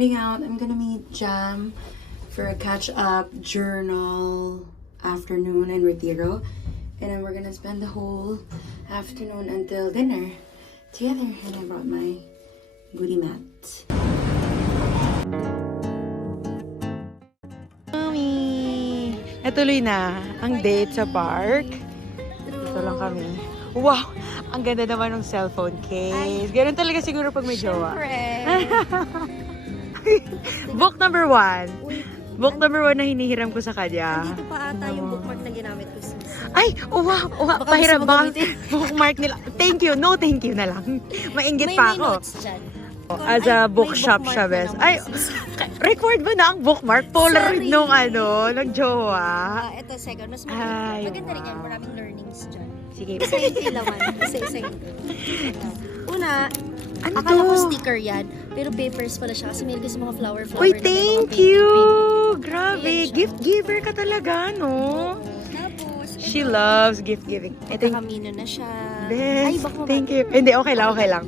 heading out. I'm gonna meet Jam for a catch-up journal afternoon in Retiro. And then we're gonna spend the whole afternoon until dinner together. And I brought my booty mat. Mami! Natuloy na ang date sa park. Dito lang kami. Wow! Ang ganda naman ng cellphone case. Ganun talaga siguro pag may jowa. Book number 1. Book number 1 na hinihiram ko sa kanya. Dito pa ata yung bookmark na ginamit ko. Ay! Wow! Wow! Pahiram ba? Bookmark nila. Thank you. No, thank you na lang. Mainggit pa ako. May notes dyan. As a bookshop siya, best. Ay! Record mo na ang bookmark? Polaroid nung ng jowa. Ito, second. Mas Ay, maganda rin yan. Maraming learnings dyan. Sige. Isa yung laman. Isa yung una, Ano akala ko to? sticker yan. Pero papers pala siya. Kasi meron kasi mga flower Uy, na may mga thank painting. you! Grabe, gift giver ka talaga, no? Tapos, She loves gift giving. Ito yung Kamino na siya. best. baka Thank you. Hindi, okay lang.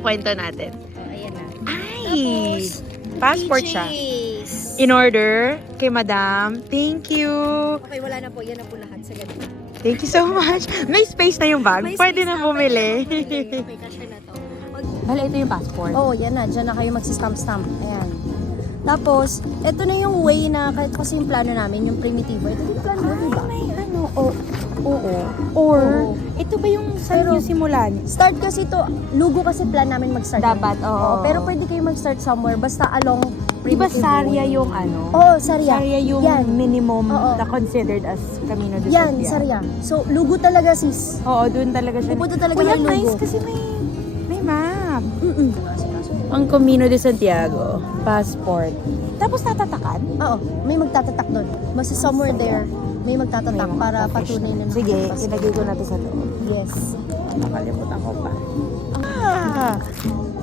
Kwento natin. Oh, ayan na. Ay! Tapos, Passport siya. PJs. In order kay Madam. Thank you. Okay, wala na po. Yan na po lahat sa ganito. Thank you so much. May space na yung bag. May Pwede space na na, bumili. Okay, kasya na to. Bala, ito yung passport. Oo, yan na. Diyan na kayo magsistamp-stamp. Ayan. Tapos, ito na yung way na, kahit kasi yung plano namin, yung primitivo. Ito yung plano mo, diba? Oo. Or, Oo. ito ba yung saan Pero- yung simulan? Start kasi to, lugo kasi plan namin mag-start. Dapat, ngayon. oo. Pero pwede kayo mag-start somewhere, basta along Di ba primitivo Sarya way. yung Oo, Sarya. Sarya yung Yan. minimum Oo. na considered as Camino de Yan, Santiago. Sarya. So, lugo talaga sis. Oo, doon talaga siya. Pupunta talaga Kuya, ng Lugo. nice kasi may map. Mm-mm. Ang Camino de Santiago, passport. Tapos tatatakan? Oo, may magtatatak doon. Basta somewhere there, may magtatatak May mga para official. patunay na Sige, nakapasok. ilagay ko na to sa loob. Yes. Nakalimutan ko pa.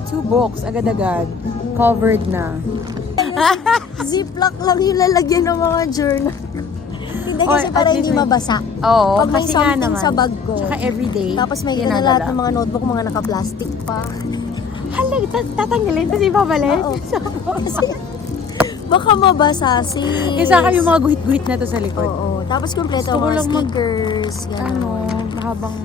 2 books, agad-agad. Covered na. Ziplock lang yung lalagyan ng mga journal. Hindi kasi Or, para at hindi least may- mabasa. Oo, Pag may kasi nga something naman. sa bag ko. Tsaka everyday. Tapos may ganun lahat ng mga notebook, mga naka-plastic pa. Hala, tatanggalin, tapos ibabalik. Oo. Kasi baka mabasa sis. Isa kami yung mga guhit-guhit na to sa likod. Oo. Tapos kompleto Gusto ko mga lang stickers. Ganun. Habang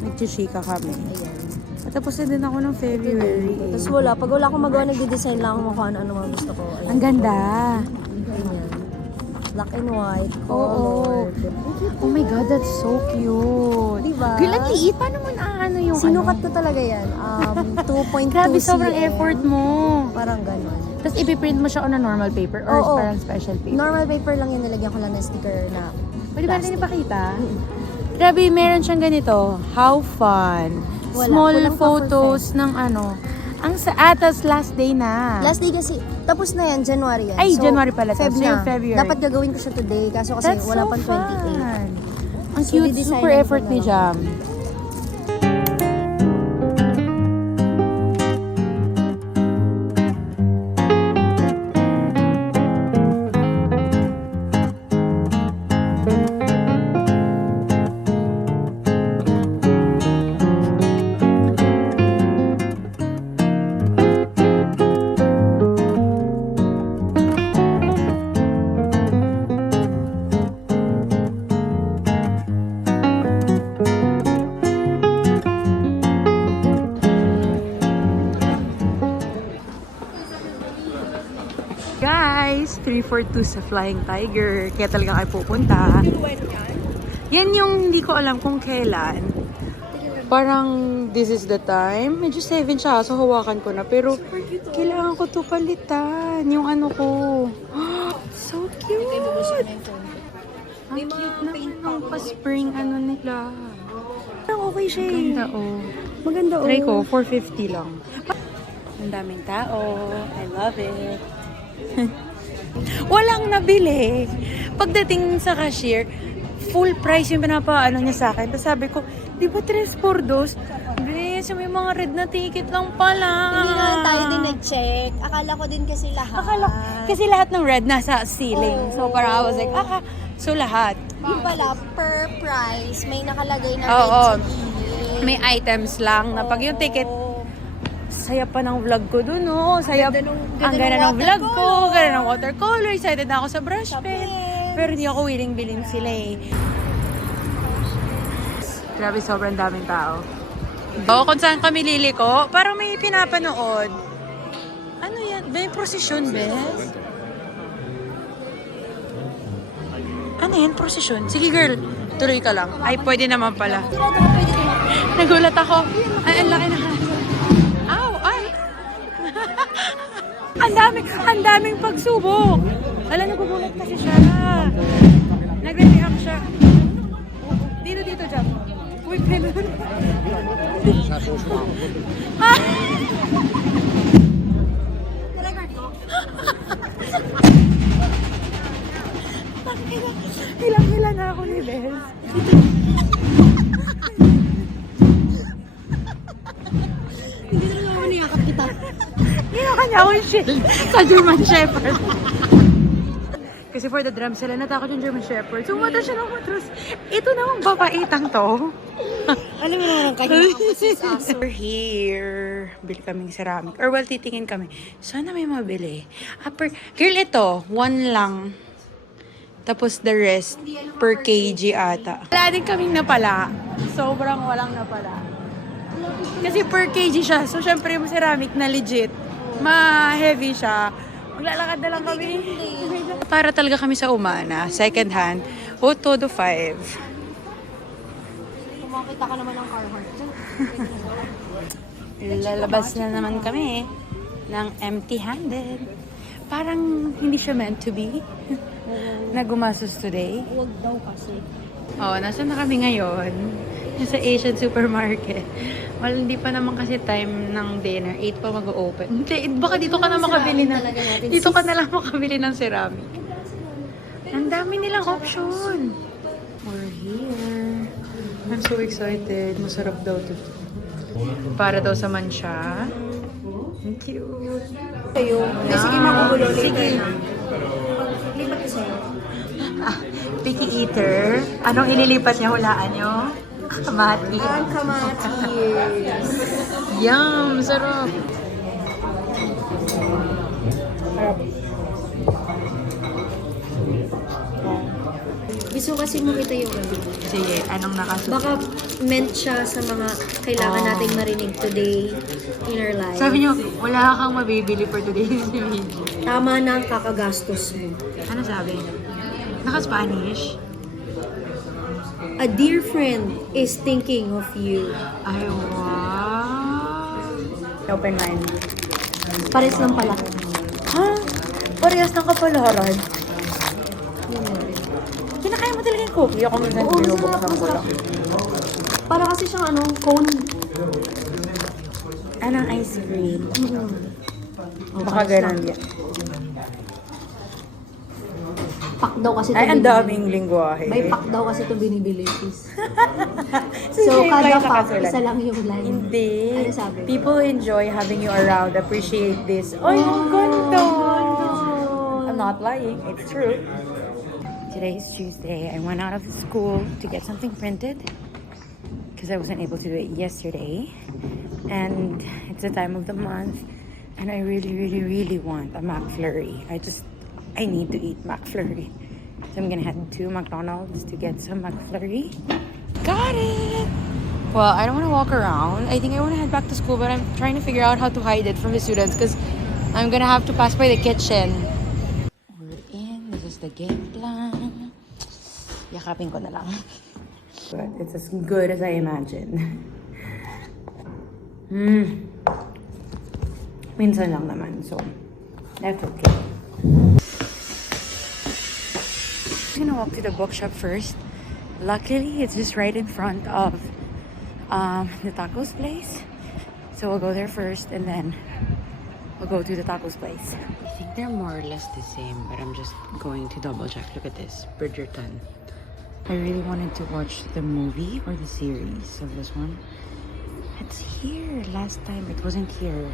nagchishika kami. Ayan. At tapos na din ako ng February. Tapos wala. Pag wala akong magawa, nagde-design lang ako kung ano-ano mga gusto ko. Ayan. Ang ganda. Ganyan. Black and white. Oo. Colored. Oh my God, that's so cute. Diba? Girl, ang liit. Paano mo naano yung Sinukat ko talaga yan. 2.2 Grabe, sobrang cm. effort mo. Parang ganun. Tapos ipiprint mo siya on a normal paper or Oo. parang special paper? Normal paper lang yun. Nilagyan ko lang ng sticker na Pwede ba natin plastic. ipakita? Grabe, meron siyang ganito. How fun. Wala, Small kulang pa for photos ng Ang sa atas last day na. Last day kasi, tapos na yan, January yan. Ay, January pala to. Feb So, na. yung February. Dapat gagawin ko siya today, kaso kasi That's wala so pang 28. fun. Ang So, cute, didesignan super ko effort na ni lang. Jam. Guys, 342 sa Flying Tiger. Kaya talaga kayo pupunta. Yan yung hindi ko alam kung kailan. Parang this is the time. Medyo 7 siya, so hawakan ko na. Pero kailangan ko to palitan. Yung ano ko. So cute! Ang cute naman ng pa-spring ano nila. Parang okay siya eh. Maganda oh. Maganda oh. Try ko, 450 lang. Ang daming tao. I love it. Walang nabili. Pagdating sa cashier, full price yung pinapaano niya sa akin. Tapos sabi ko, di ba 3 por 2? Grace, may mga red na ticket lang pala. Hindi nga tayo din nag-check. Akala ko din kasi lahat. Kasi lahat ng red nasa ceiling. So parang I was like, so lahat. Yung pala, per price, may nakalagay na Oo. red sa gilid. May items lang na pag yung ticket, saya pa ng vlog ko dun, no? Saya, ang ganda ng vlog ko, ganda ng watercolor. Excited na ako sa brush pen. Pero hindi ako willing bilhin sila eh. Grabe, sobrang daming tao. Oo, kung saan kami liliko, parang may pinapanood. Ano yan? May prosesyon, Bes? Ano yan? Prosesyon? Sige, girl. Tuloy ka lang. Ay, pwede naman pala. Nagulat ako. Ay, ang laki na. Ow! Ay! ang daming pagsubok. Alam, nagugulat kasi siya. Nagre-react siya. Dito, dyan. Uy, ganun. Ha? Hilang-hila na ako ni Bes. Hindi na lang ako niyakap kita. Ginawa niya ako yung shield sa German Shepherd. Kasi for the drums sila, natakot yung German Shepherd. Sumata siya ng matros. Ito namang babaitang to. Alam mo naman ang kanyang opposite aso. We're here. Bili kaming ceramic. Or well, titingin kami. Sana may mabili. Girl, ito. 1 lang. Tapos the rest per kg ata. Wala din kaming napala. Sobrang walang napala. Kasi per kg siya. So, syempre yung ceramic na legit. Ma-heavy siya. Maglalakad na lang kami. Para talaga kami sa Umana. Second hand. O, todo 5. Kung makita ka naman ng Carhartt. Lalabas na naman kami ng empty-handed. Parang hindi siya meant to be. Nagumasos today. Huwag daw kasi. Oh, nasa na kami ngayon? Nasa Asian supermarket. Well, hindi pa naman kasi time ng dinner. 8 pa mag-open. Baka dito ka na makabili ng... Dito ka na lang makabili ng ceramic. Ang dami nilang option. We're here. I'm so excited. Masarap daw to. Para daw sa mancha. Ang cute. Kayo. Sige, magugulo. Sige. Lipat ko sa'yo. Picky eater. Anong ililipat niya? Hulaan niyo? Kamati. Ang kamatis. Yum! Sarap! Gusto kasi makita yung ano. Sige, anong nakasunod? Baka meant siya sa mga kailangan nating marinig today in our life. Sabi niyo, wala kang mabibili for today's video. Tama na ang kakagastos mo. Ano sabi? Naka-Spanish? A dear friend is thinking of you. Ay, wow! Open mind. Pares lang pala. Ha? Parehas ng kapalaran. Kinakaya mo talaga yung cookie. Ako minsan binubuksan ko lang. Para kasi siyang ano, cone. Anong ice cream? Baka ganun yan. Pak daw kasi ito Ay, ang binibili. daming lingwahe. May pak daw kasi ito binibili, sis. So, So, siya yung kada may pak, nakasulat. isa lang yung line. Hindi. Ano sabi? People enjoy having you around. Appreciate this. Ay, ang ganda! I'm not lying. It's true. Today is Tuesday. I went out of school to get something printed because I wasn't able to do it yesterday. And it's the time of the month. And I really, really, really want a McFlurry. I need to eat McFlurry. So I'm gonna head to McDonald's to get some McFlurry. Got it! Well, I don't want to walk around. I think I want to head back to school, but I'm trying to figure out how to hide it from the students because I'm gonna have to pass by the kitchen. We're in. This is the game plan. Yakapin ko na lang. But it's as good as I imagined. Minsan lang naman, so that's okay. I'm gonna walk to the bookshop first. Luckily, it's just right in front of the tacos place. So we'll go there first and then we'll go to the tacos place. I think they're more or less the same, but I'm just going to double check. Look at this, Bridgerton. I really wanted to watch the movie or the series of this one. It's here. Last time it wasn't here.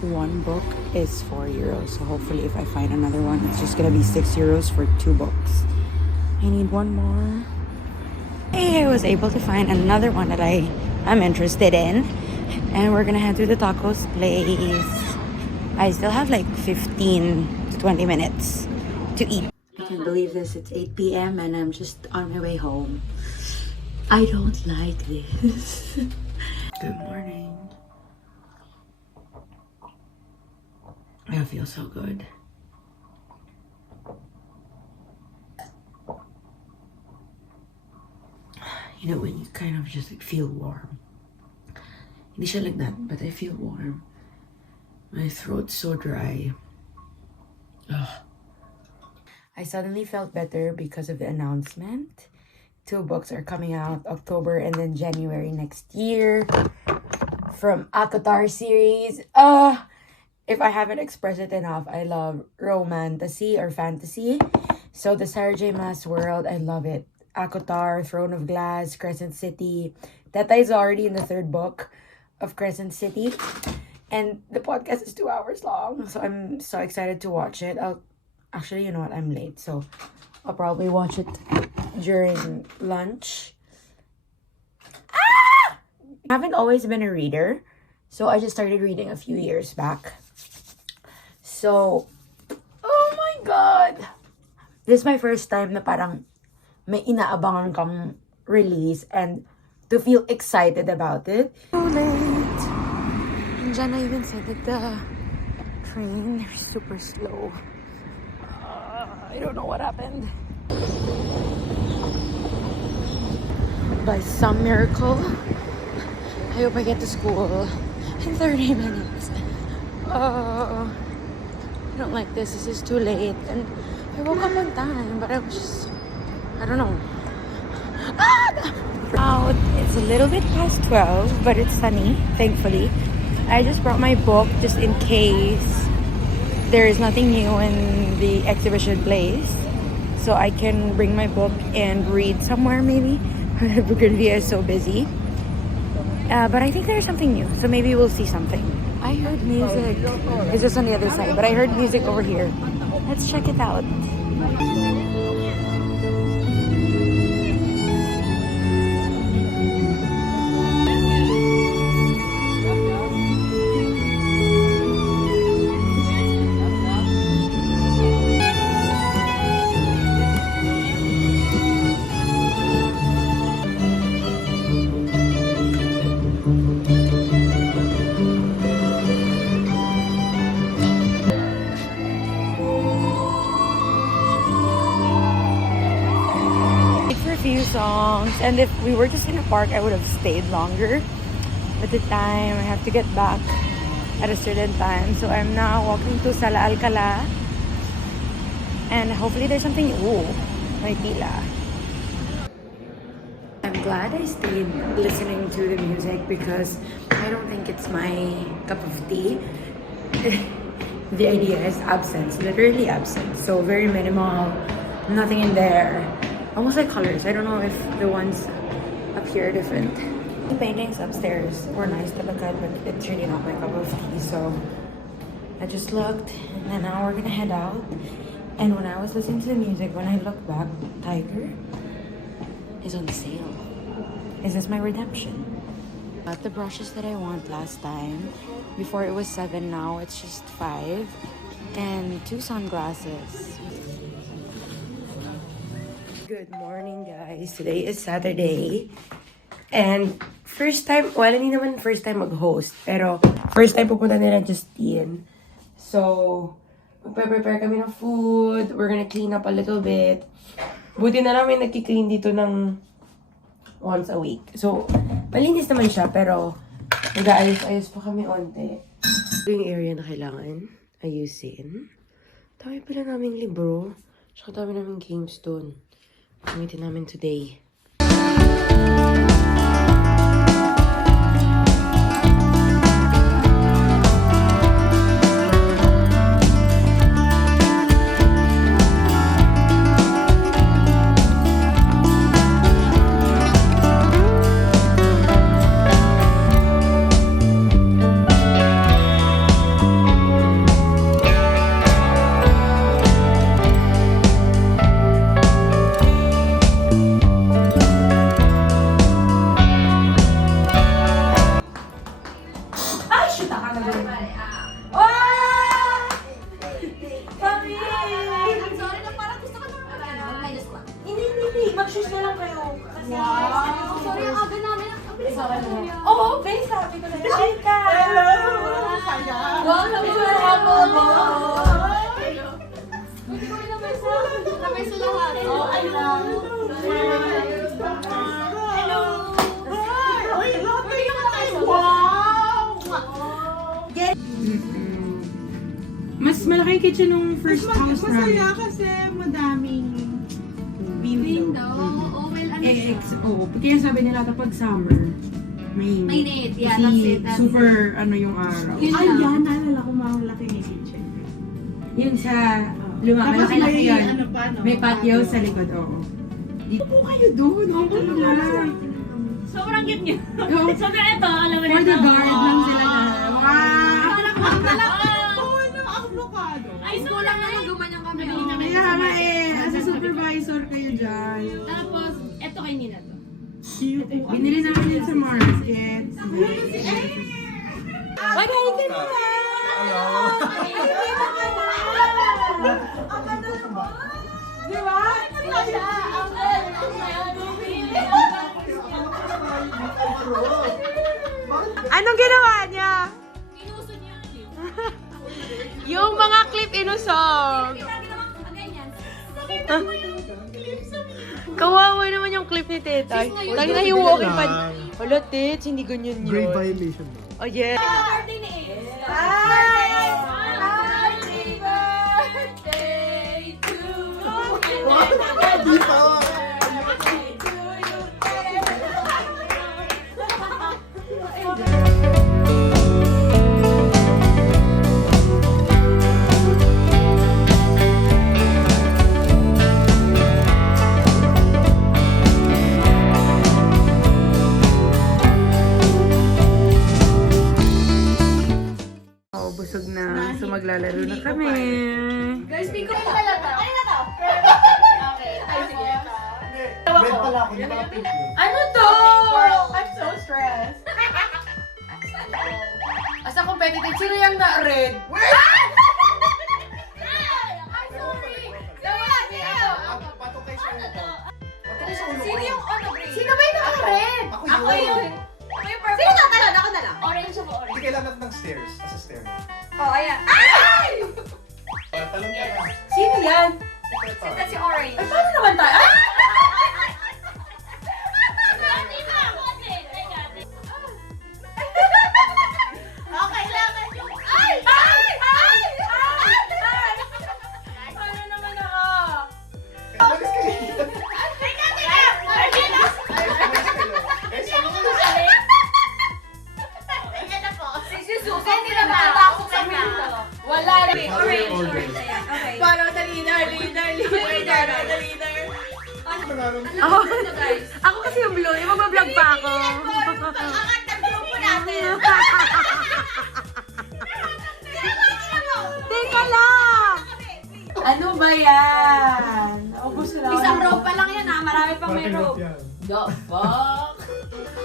One book is €4, so hopefully if I find another one, it's just gonna be €6 for 2 books. I need one more. Hey, I was able to find another one that I am interested in. And we're gonna head to the tacos place. I still have like 15 to 20 minutes to eat. I can't believe this. It's 8 p.m. and I'm just on my way home. I don't like this. Good morning. I feel so good. You know when you kind of just like feel warm. Hindi siya like that, but I feel warm. My throat's so dry. Ugh. I suddenly felt better because of the announcement. 2 books are coming out October and then January next year from ACOTAR series. If I haven't expressed it enough, I love romantasy or fantasy. So the Sarah J. Maas world, I love it. ACOTAR, Throne of Glass, Crescent City. Teta is already in the 3rd book of Crescent City. And the podcast is 2 hours long. So I'm so excited to watch it. Actually, you know what? I'm late. So I'll probably watch it during lunch. I haven't always been a reader. So I just started reading a few years back. So, oh my God! This is my first time na parang may inaabangan kang release and to feel excited about it. So late. And Jana even said that the train is super slow. I don't know what happened. By some miracle, I hope I get to school in 30 minutes. I don't like this. This is too late. And I woke up on time, but I was just, I don't know. Out. It's a little bit past 12, but it's sunny, thankfully. I just brought my book just in case there is nothing new in the exhibition place. So I can bring my book and read somewhere maybe. Bougainvillea is so busy. But I think there's something new, so maybe we'll see something. I heard music. It's just on the other side, but I heard music over here. Let's check it out. Songs, and if we were just in a park, I would have stayed longer. But the time, I have to get back at a certain time. So I'm now walking to Sala Alcala, and hopefully there's something. Ooh, may pila. I'm glad I stayed listening to the music because I don't think it's my cup of tea. The idea is absence, literally absence. So very minimal, nothing in there. Almost like colors. I don't know if the ones up here are different. The paintings upstairs were nice to look at, but it's really not my cup of tea. So I just looked, and then now we're gonna head out. And when I was listening to the music, when I look back, Tiger is on sale. Is this my redemption? Got the brushes that I want last time. Before it was 7, now it's just 5. And 2 sunglasses. Good morning, guys. Today is Saturday. And first time, well, hindi naman first time mag-host. Pero first time pupunta nila Justine. So, magpe-prepare kami ng food. We're gonna clean up a little bit. Buti na lang may nagki-clean dito ng once a week. So, malinis naman siya, pero nag-aayos-ayos pa kami onte. Ito yung area na kailangan ayusin. Dami pala naming libro. Tsaka dami naming games doon. Gamitin namin today. mag-shoes na lang kayo. Sorry, ang aga namin. Ang bilis ako. Oo, base sabi ko na. Chika! Hello! Wow, hindi ko naman sa lahat. Oh, I know. Hello. Mas malaki kitchen nung first house namin. Masaya kasi madaming window. Oh, well, Kaya sabi nila kapag summer, mainit. mainit. Yeah, Kasi that's it. super yung araw. Yun Ay, lang. yan. Naalala ko malaki yung kitchen. Yun sa Tapos malaki-laki may yun. ano pa, no? May patio sa likod, oo. Dito po kayo doon, okay lang. Sobrang cute niya. Oo. Sobrang ito, alam mo For the guard lang sila na. Wow! Oh, ano, avocado. Ay, kulang na lang gumanyan kami. Kaya nga as a supervisor kayo dyan. Tapos, eto kay Nina to. Cute. Binili namin yun sa market. Anong ginawa niya? Inuso niya yun. Yung mga clip inusog. Kawawa naman yung clip ni Teta. Lagi na yung walking pad. Hala, Tets, hindi ganyan yun. Grade violation ba? Oh, yeah. Birthday ni Ace. Happy birthday to you. Di pa! Oh, busog na. So, maglalaro na kami. Guys, pick up talaga. Ay, na to. Okay. Ay, sige. Red pala ako, di pala pink yun. Ano to? I'm so stressed. Asa competitive? Sino yung na-red? Patok kay siya ito. Patok kay sa ulo ko. Sino yung ano, green? Sino ba yung naka-red? Ako yun. Ako yung purple. Sino tatalon? Ako na lang. Orange ako, orange. Hindi kailangan ng stairs. As a stair. Oh, ayan. Talong ka na. Sino yan? Ito. That's si orange. Ay, paano naman tayo? Ay! Okay lang. Ay! Ay! Ay! Ay! Paano naman ako? Malis kayo. Teka, teka! Ayun na! Eh, sino ka? Teka na po. Si Susan, hindi na makatakot sa pinto. Wala rin. Orange, Order. orange. Ayan, okay. Follow the leader, leader, leader, the leader. Ako, ako kasi yung blue. Yung mag-vlog pa ako. Angat ng grupo natin. Teka lang! Ano ba yan? Naubos na ako. Isang rope pa lang yan ha. Marami pang may rope. The fuck?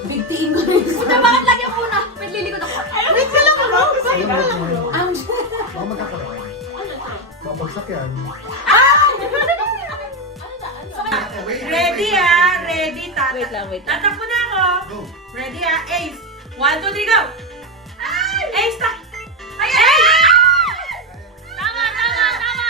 Big tiin ko rin. Puta, bakit lagi ako una? Pinlilikod ako. Wait ka lang, bro. Ang Baka magkakaroon. Mabagsak yan. Ready ah! Ready, tata. Wait lang, wait. Tatakbo na ako. Go. Ready ah? Ace. 1, 2, 3, go! Ace, tak! Ay! Tama, tama, tama!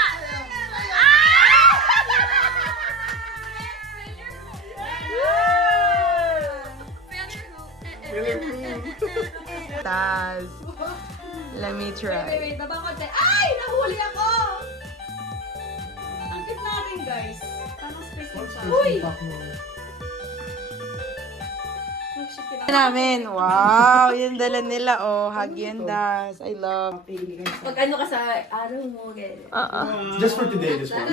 Tas. Let me try. Wait, baba konti. Ay! Nahuli ako! Ang cute natin, guys. Tamang space din siya. Uy! Namin. Wow, yung dala nila, oh. Hagiendas. I love. Pag ano ka sa araw mo, ganyan. Just for today, this one.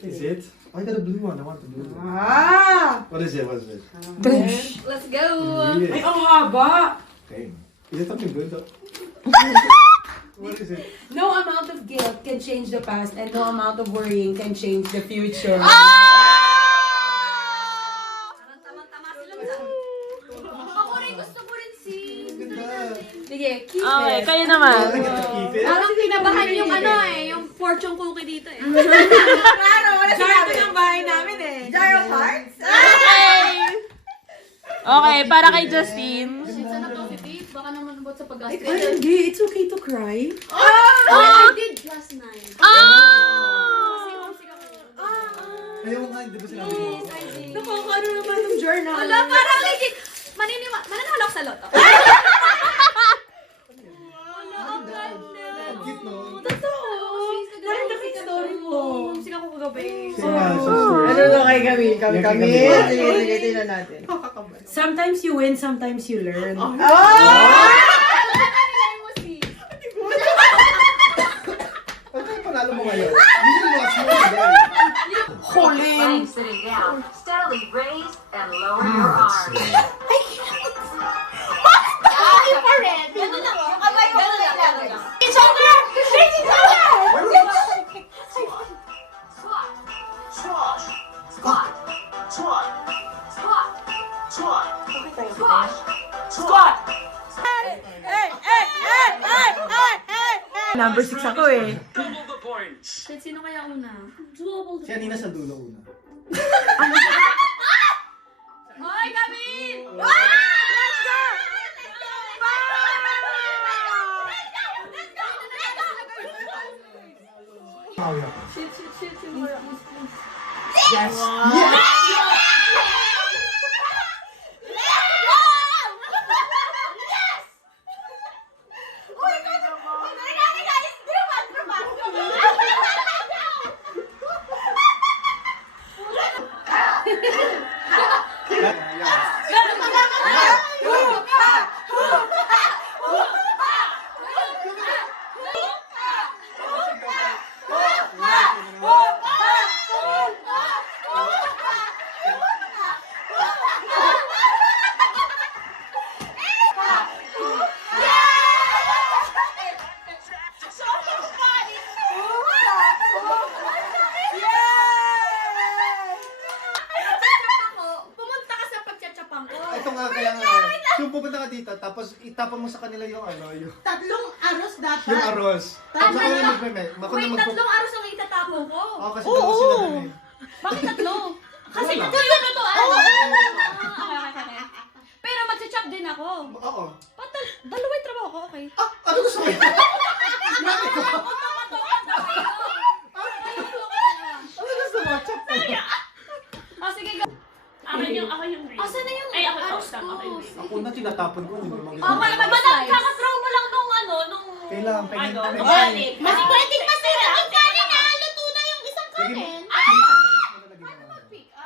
Is it? Oh, I got a blue one. I want the blue one. Ah! What is it? What is it? Let's go! Read Ay, it. ang haba. Okay. Is it something good though? What is it? No amount of guilt can change the past, and no amount of worrying can change the future. Tamang-tama sila dyan. Ako rin, gusto ko rin si... Sige, keep Okay, it. kayo naman. I get to keep it. Parang kinabahan yung ano yung fortune cookie dito eh. Klaro, wala sa ng bahay namin eh. Jar of Hearts? Okay, para kay Justine. Sana positive. Baka naman about sa pag-gastos. Hindi, it's okay to cry. I did last night. Ayaw nga, di ba sinabi mo? Nakakaano naman yung journal. Wala, parang legit. Mananalo ako sa loto. Ang cute, no? Parang nakik-story mo. Sika ko kagabi. Ano na kay kami? Kami. Sige, tingnan natin. Sometimes you win, sometimes you learn. Ano yung panalo mo ngayon? Hindi yung watch mo. Colin! Sitting down, steadily raise and lower your arms. Ganun lang. Yung kamay mo ganun lang. Squat, squat, squat, squat, squat, squat, squat. Number 6 ako eh. Double the points. Sino kaya una? Si Anina sa dulo una. Hoy, Camille! Pumunta ka sa pagtsatsapan ko. Ito nga, kaya nga. Yung pupunta ka dito, tapos itapon mo sa kanila yung yung Tatlong aros dapat. yung arroz. Tapos ako na magme-me. Ako na Wait, magpo... tatlong araw ang itatapon ko. Oo, kasi dalawa sila dun eh. Bakit tatlo? Kasi Wala. tatlo yung lutuan. Okay. Pero magcha-chop din ako. Oo. Dalawa yung trabaho ko, okay. Ah, ano gusto mo? Bakit ko? Ano gusto mo? Chop mo. Oh, sige, go. Ako yung ring. Asan na yung Ay, ako aros top, ko? ako yung ring. Ako na tinatapon ko. Hindi mo Oh, mag-isa. kakathrow mo lang nung nung... Kailangan, pwede Ano? pwede. Balik. Mas pwedeng masira ang kanin na luto na yung isang kanin.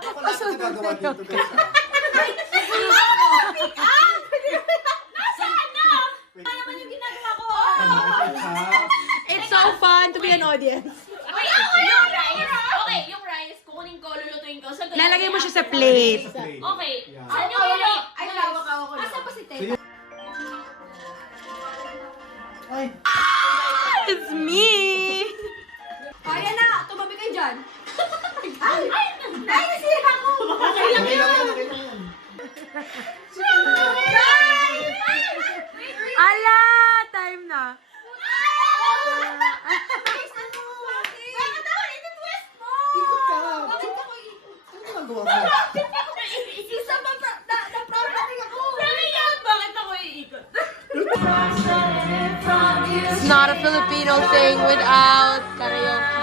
Ako lang ito gagawa dito, guys. Nasaan na? Ano naman yung ginagawa ko? It's so fun to be an audience. Okay, yung rice. Okay, yung rice, kukunin ko, lulutuin ko. So, Lalagay mo siya sa plate. Okay. Yeah. Saan yung ulo? Ay, lawak ako. Asa pa si Teta? Ay, It's me! Kaya na, tumabi kayo dyan. Ay, nasira ko. okay lang yan, okay lang yan. Ala! Time na. Ikot ka. Ano ginagawa mo? Isa pa, na-problematic ako. Sabi niya, bakit ako iikot? It's not a Filipino thing without karaoke.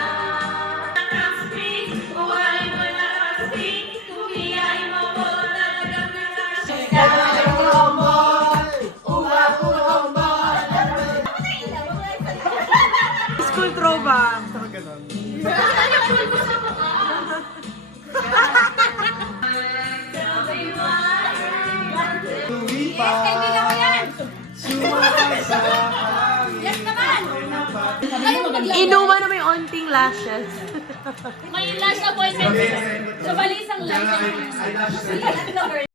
School throwback. Saka ganun. Lumipas. Kaibigan ko yan. Sumakay sa hangin. Yes naman. Inuman na may onting lashes. May last appointment sa balisang life. Eyelashes.